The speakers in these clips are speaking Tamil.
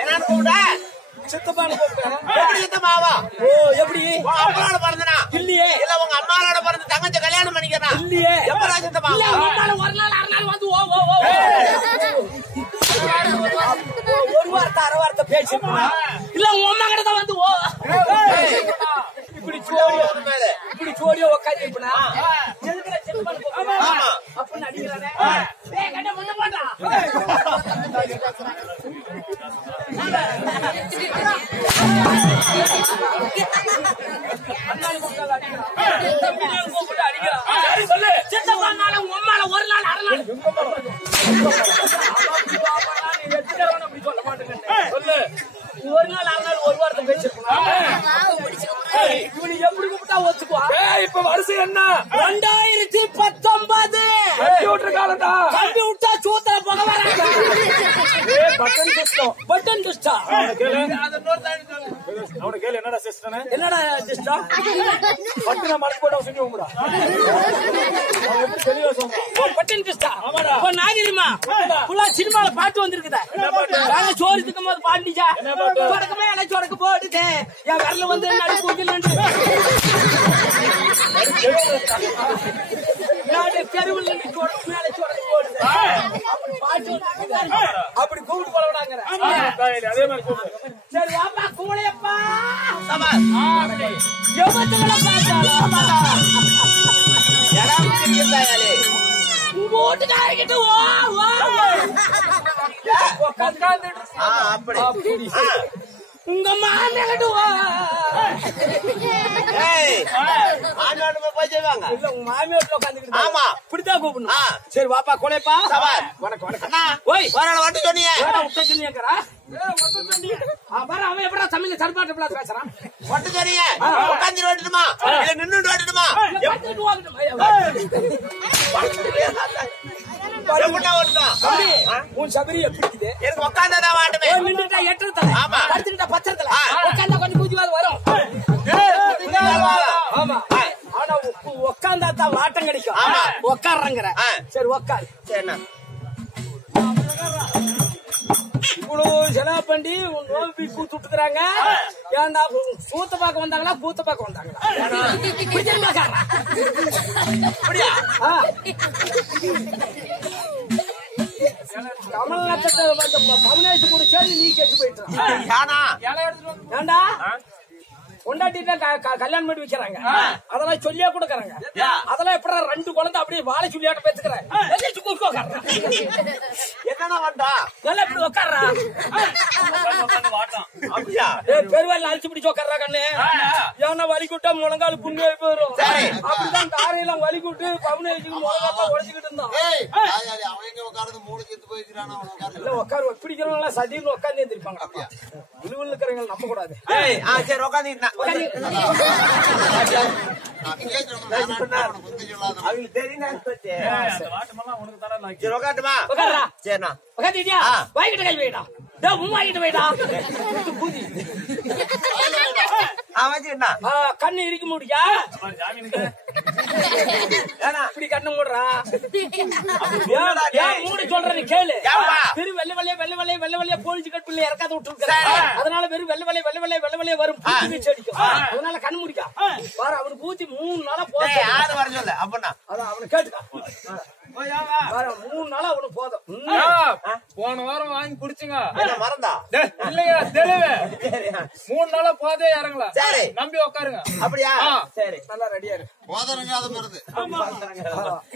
என்னன்னு கூப்பிட சித்தப்பான்னு கூப்பிட்டேன். எப்படி சித்தமாவா? ஓ எப்படி அம்மாவோட பிறந்தனா இல்லையே. இல்ல உங்க அம்மாவோட பிறந்த தங்கச்சி கல்யாணம் பண்ணிக்கிறா இல்லையே. எப்படா சித்தமா? இல்ல உன்னால ஒரு நாள் அரை நாள் வந்து ஓ ஓ ஓ ஒரு வார்த்தை அரை வார்த்தை பேசிருப்பா. இல்ல உன் அம்மா கிட்ட தான் வந்து ஓ இப்படி சோடியோ உட்காந்து இருப்பா. அப்படின்னு அடிக்கிறானே கட்ட முன்ன மாட்டா. சொல்லு சித்தப்பானால உங்க அம்மால ஒரு நாள் அரை நாள் அப்படி சொல்ல மாட்டேங்க. சொல்லு ஒரு நாள் அரை நாள் ஒரு வாரத்தை பேசிருக்கோம். இவனுக்கு எப்படி கூப்பிட்டா ஒத்துக்குவா? இப்ப வருஷம் என்ன 2019 கம்ப்யூட்டர் காலம்டா. கம்ப்யூட்டர் சூத்தல போக வராங்க. பட்டன் சிஸ்டம் பட்டன் சிஸ்டம் அவன கேளு என்னடா சிஸ்டம் என்னடா சிஸ்டம் பட்டன மடக்கு போட சொல்லி உங்கடா தெளிவா சொல்றா பட்டன் சிஸ்டம் ஆமாடா. இப்ப நாகிரிமா புள்ள சினிமால பாட்டு வந்திருக்குதா? நாங்க சோறு திக்கும் போது பாண்டிச்சா தொடக்கமே என சொடக்கு போடுதே என் வரல வந்து நடு கூக்கில் நாடு தெருவில் மேல சொடக்கு போடுது அப்படி கூப்பிட்டு போலவிடாங்க. அதே மாதிரி கூப்பிடு. சரி வாப்பா கூடையப்பா எவ்வளவு உங்க வீட்டுக்காரங்கிட்ட உங்க மாமியாங்கிட்ட இல்ல உங்க மாமியார் உட்காந்துக்கிட்டு ஆமா இப்படித்தான் கூப்பிடணும். சரி வாப்பா கொலைப்பா வணக்கம் வணக்கம். ஓய் வட்டி சொன்னீங்க விட்ட சொன்னியாக்கறா அவன் எப்படா தமிழ்ல சர்பாட்டு பேசுறான்? வட்டி சொன்னீங்க உட்காந்து ஓட்டுமா இல்ல நின்று ஓட்டுமா? உன் சபரி எப்படி இருக்குது? எனக்கு உட்காந்தாதான் வாட்டுமே. நின்றுட்டா எட்டுறதுல படுத்துக்கிட்டா பச்சரத்துல உட்காந்தா கொஞ்சம் பூஜிவாது வரும். ஆமா ஆனா உட்காந்தா தான் வாட்டம் கிடைக்கும். உட்காடுறங்கிற சரி உட்காரு. சரிண்ணா இவ்வளவு செலவு பண்ணி நோம்பி கூத்துட்டுறாங்க. ஏன்டா சூத்த பார்க்க வந்தாங்களா கூத்த பார்க்க வந்தாங்களா? கமல் கமலேஷ் கூட சரி நீ கேட்டு போயிட்டு ஏண்டா கொண்டாட்டிட்டு கல்யாணம் பண்ணி வைக்கிறாங்க. அதெல்லாம் சொல்லியா கொடுக்கறாங்க. அதெல்லாம் எப்படா 2 குழந்தை அப்படியே வாழை சொல்லியாட்ட பேசுக்கிறேன். என்னன்னா வந்தா நல்லா இப்படி உட்கார்றா அப்படியா? பெருவாள் அழிச்சு பிடிச்சு உட்கார்றா கண்ணு. ஏன்னா வலி கூட்டா முழங்கால் புண்ணு போயிடும். அப்படிதான் தாரையெல்லாம் வலி கூட்டு பவுனை முழங்கால உடச்சுக்கிட்டு இருந்தான். இல்ல உட்காரு பிடிக்கிறவங்க எல்லாம் சதின்னு உட்காந்து இருந்திருப்பாங்க. விழுவில் இருக்கிறவங்க நம்ப கூடாது. சரி உட்காந்து அவங்களுக்கு தெரியுமா? சரிண்ணா உட்காந்துட்டியா? வாங்கிட்டு கை போயிட்டா வாங்கிட்டு போயிட்டா கண்ணு இருக்க முடியா? இப்படி கண்ணு மூடுறா மூடி சொல்றேன் கேளு. வெறும் வெள்ளை வெள்ளைய வெள்ளை வெள்ளைய வெள்ளை வெள்ளைய போலீஸ் கட்டு இறக்காத விட்டு அதனால வெறும் வெள்ளை வெள்ளைய வெள்ளை வெள்ளைய வெள்ளை வெள்ளைய வரும் அடிக்கும். அதனால கண்ணு முடிக்கா பாரு. அவனுக்கு ஊத்தி 3 நாளா போதும். யாரு வர சொல்ல அப்படின்னா அதான் அவனு கேட்டுக்கா 3 நாளா அவனுக்கு போதும். போன வாரம் வாங்கி குடிச்சுங்க மறந்தா இல்லையா? தெளிவு 3 நாளா போதே இறங்கல. சரி நம்பி உட்காருங்க. அப்படியா? சரி நல்லா ரெடியா இருக்கு.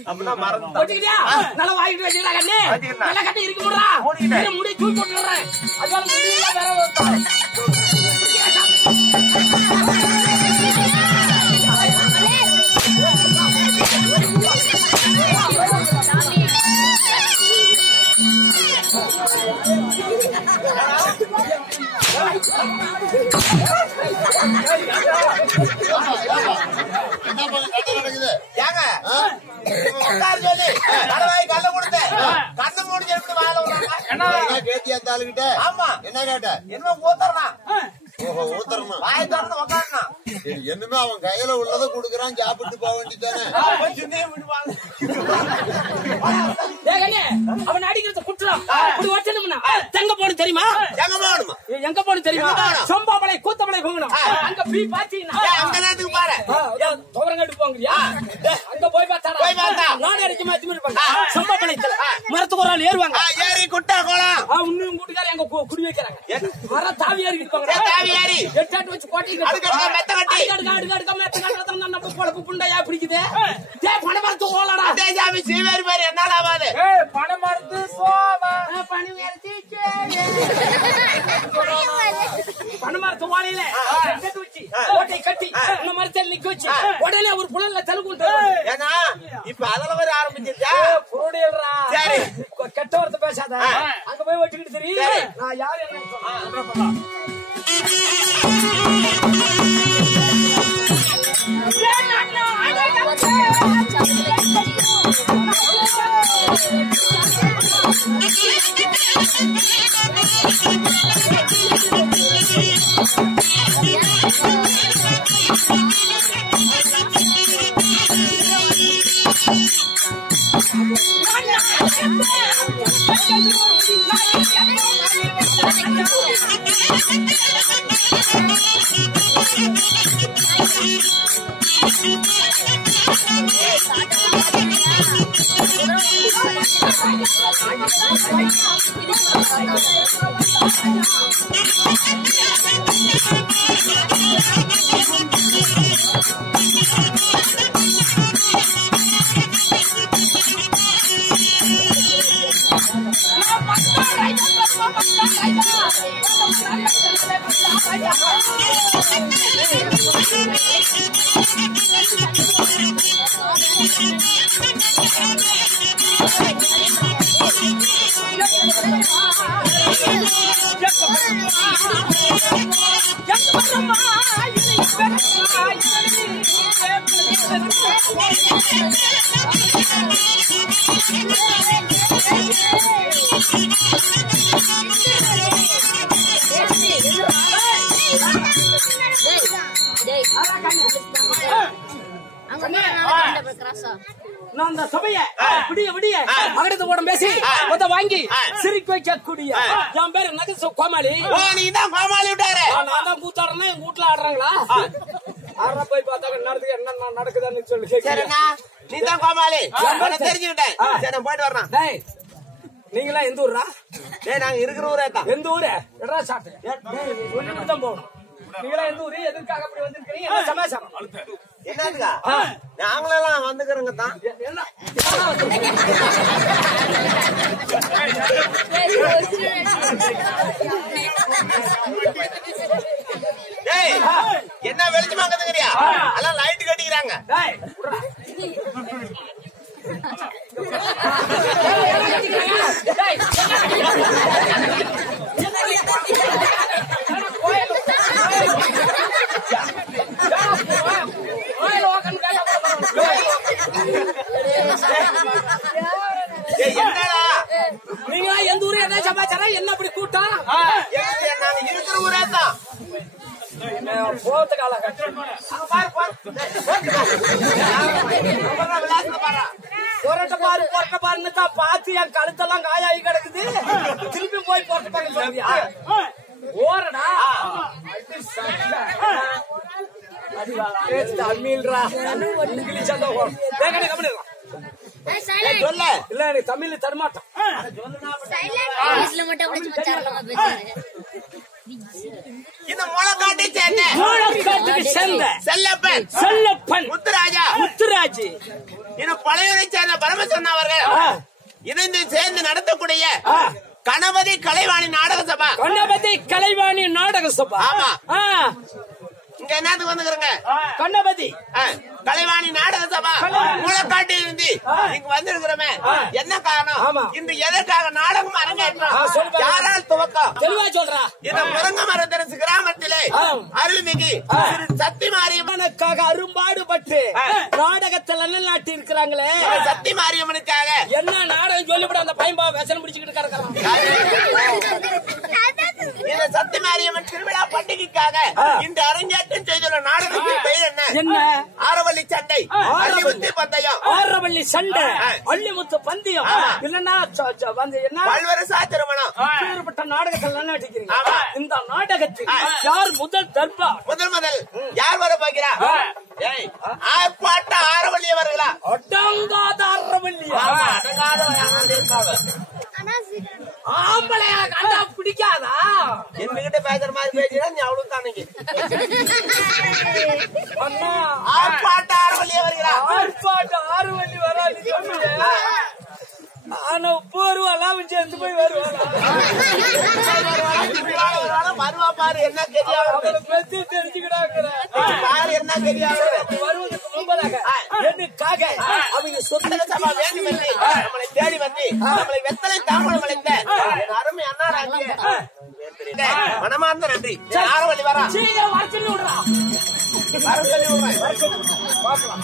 அப்படின்னா மறந்து நல்லா வாங்கிட்டு வச்சுக்கிறா கண்ணு. நல்லா கண்ணு இருக்க முடியா? முடிய தூக்கி போட்டுறேன். அதனால முடியல வேற சொல்லி கடவாய் கல்ல கொடுத்த கண்ணு மூடி எப்படி வாழ கேட்டியா அந்த ஆளுகிட்ட? ஆமா என்ன கேட்ட? என்ன ஊத்தறனா ஊத்தரமா வாய் திறந்து உட்காரணும். என்னமே அவன் கையில உள்ளதை கொடுக்கறான், சாப்பிட்டு போக வேண்டியதானே. அவன் அடிக்கிறத குட்டுறான். அப்படி வச்சணும்னா எங்க போகணும் தெரியுமா? எங்க போகணும் தெரியுமா? சொம்பாமலை கூத்தமலை போகணும். அங்க போய் பாத்தீங்கன்னா அந்த நேரத்துக்கு பாரு துவரங்கட்டு போங்கறியா? அங்க போய் பார்த்தா நாடு அடிச்சு மாத்தி இருப்பாங்க. சொம்பாமலைத்துல மரத்துக்கு ஒரு ஆள் ஏறுவாங்க. ஏறி குட்டா கோலம் இன்னும் கூட்டுக்கார எங்க குடி வைக்கிறாங்க. மர தாவி ஏறி இருப்பாங்க. தாவி ஏறி எட்டாட்டு வச்சு கோட்டை மெத்த கட்டி அடுக்க மெத்த கட்டுறதும் நம்ம பொழப்பு புண்டையா பிடிக்குது. பனை மரத்து ஓலடா சாமி சீவேரி பேரு என்னால ஆகாது. பனை மரத்து சோமா பனை மரத்து ஓலையில வச்சு கோட்டை கட்டி இந்த மரத்தில் நிக்க வச்சு உடனே ஒரு புலன்ல தெலுங்கு ஏன்னா இப்ப அதில் வர ஆரம்பிச்சிருச்சா புரோடியல்ரா. சரி கெட்ட வார்த்தை பேசாத. அங்க போய் வச்சுக்கிட்டு தெரியும் நான் யாரு என்ன நான் சபைய விடிய விடிய மகனத்து ஓடம் பேசி மொத்த வாங்கி சிரிக்க வைக்கக்கூடிய என் பேரு நகச கோமாளி. நீதான் கோமாளி விட்டாரு. நான் தான் கூத்தாடுறேன்னா எங்க வீட்டுல ஆடுறாங்களா? ஆடுற போய் பார்த்தாக்க நடக்குது என்ன நடக்குதுன்னு சொல்லி நீதான் கோமாளி தெரிஞ்சுக்கிட்டேன். சரி போயிட்டு வரலாம். நீங்களா எந்த ஊரா? நாங்க இருக்கிற ஊரே தான். எந்த ஊரு? எடா சாப்பிட்டு தான் போகணும். நீங்களா எந்த ஊரு? எதுக்காக அப்படி வந்திருக்கீங்க? என்ன சமாச்சாரம்? என்னதுக்கா நாங்களெல்லாம் வந்துக்கிறோங்க தான். என்ன வெளிச்சமா கத்துக்கிறியா? எல்லாம் லைட் கட்டிக்கிறாங்க. நீங்களா எந்த ஊரு? என்ன சமாச்சாரம்? என்ன அப்படி கூட்டம்? நான் இருக்கிற ஊரே தான். போத்த கால பொரட்ட பாரு பொரட்ட பாருன்னு தான் பார்த்து என் கழுத்தெல்லாம் காயாகி கிடக்குது. திருப்பி போய் பொரட்ட பாரு சொல்றியா? ஓரடா தமிழ்ரா இங்கிலீஷ் இல்ல எனக்கு தமிழ் தரமாட்டோம். இந்த முளைக்காட்டை சேர்ந்த செல்லப்பன் முத்துராஜ் இந்த பழையூரை சேர்ந்த பரமசன் அவர்கள் இணைந்து சேர்ந்து நடத்தக்கூடிய கணபதி கலைவாணி நாடக சபா. கணபதி கலைவாணி நாடக சபா. ஆமா. இங்க என்னத்துக்கு வந்துக்கிறங்க? கணபதி கலைவாணி நாடக சபா முளைக்காட்டி இருந்து இங்க வந்திருக்கிறோமே என்ன காரணம்? இன்று எதற்காக நாடகம் அரங்கேற்றம் யாரால் துவக்கம்? தெளிவா சொல்றா. இந்த முருங்க மரத்தரசு கிராமத்திலே அருள்மிகு சக்தி மாரியம்மனுக்காக அரும்பாடுபட்டு நாடகத்தில் நாட்டி இருக்கிறாங்களே. சக்தி மாரியம்மனுக்காக என்ன நாடகம் சொல்லிவிட அந்த பையன் வேசனம் பிடிச்சுக்கிட்டு கிடக்கிறான். இந்த சக்தி மாரியம்மன் திருவிழா பண்டிகைக்காக இந்த அரங்கேற்றம் செய்துள்ள நாடகத்தின் பெயர் என்ன? ஆரவள்ளி சண்டை, அள்ளிமுத்து பந்தயம். ஆரவள்ளி சண்டை, அள்ளிமுத்து பந்தயம் இல்லன்னா என்ன பல்வரசா திருமணம். வேறுபட்ட நாடகத்தில் நடிக்கிறீங்க. இந்த நாடகத்தில் யார் முதல் தர்பார்? முதல் யார் வர போகிறா? ஆர்ப்பாட்ட ஆரவள்ளி அவர்களா? அடங்காத ஆரவள்ளியா? ஆம்பளையா கண்டா பிடிக்காதா? என்கிட்ட பேசுற மாதிரி பேசுறா நீ அவளும் தானங்க. அண்ணா ஆர்ப்பாட்ட ஆரவள்ளி அவர்களா? ஆர்ப்பாட்ட ஆரவள்ளி வராது. ஆனா போருவாலாம் சேர்ந்து போய் வருவாங்க. வருவா பாரு என்ன தெரியாது பத்தி தெரிஞ்சுக்கிட்டாங்க. பாரு என்ன தெரியாது. வருவதற்கு முன்பதாக எதுக்காக அவங்க சொந்த சபா வேண்டும் என்று நம்மளை தேடி வந்து நம்மளை வெத்தலை தாமரம் அழைத்த அருமை அண்ணாராங்க மனமார்ந்த நன்றி. ஆரவள்ளி வரா வர சொல்லி விடுறா. வர சொல்லி விடுறேன். பார்க்கலாம்.